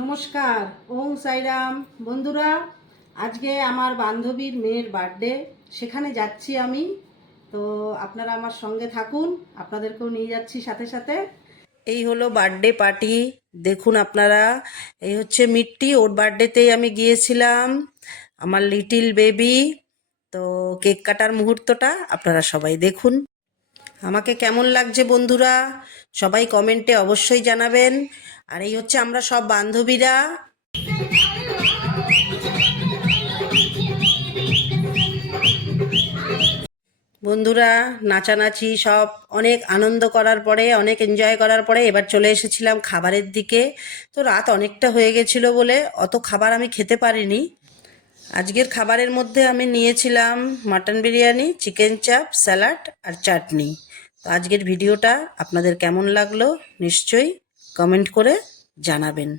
নমস্কার, ওম সাইরাম। বন্ধুরা, আজকে আমার বান্ধবীর মেয়ের বার্থডে, সেখানে যাচ্ছি আমি। তো আপনারা আমার সঙ্গে থাকুন, আপনাদেরকেও নিয়ে যাচ্ছি সাথে সাথে। এই হলো বার্থডে পার্টি, দেখুন আপনারা। এই হচ্ছে মিট্টি, ওর বার্থডেতেই আমি গিয়েছিলাম, আমার লিটিল বেবি। তো কেক কাটার মুহূর্তটা আপনারা সবাই দেখুন। আমাকে কেমন লাগছে বন্ধুরা, সবাই কমেন্টে অবশ্যই জানাবেন। আর এই হচ্ছে আমরা সব বান্ধবীরা। বন্ধুরা, নাচানাচি সব অনেক আনন্দ করার পরে, অনেক এনজয় করার পরে এবার চলে এসেছিলাম খাবারের দিকে। তো রাত অনেকটা হয়ে গেছিলো বলে অত খাবার আমি খেতে পারিনি। আজকের খাবারের মধ্যে আমি নিয়েছিলাম মাটন বিরিয়ানি, চিকেন চাপ, স্যালাড আর চাটনি। তো আজকের ভিডিওটা আপনাদের কেমন লাগলো নিশ্চয়ই কমেন্ট করে জানাবেন।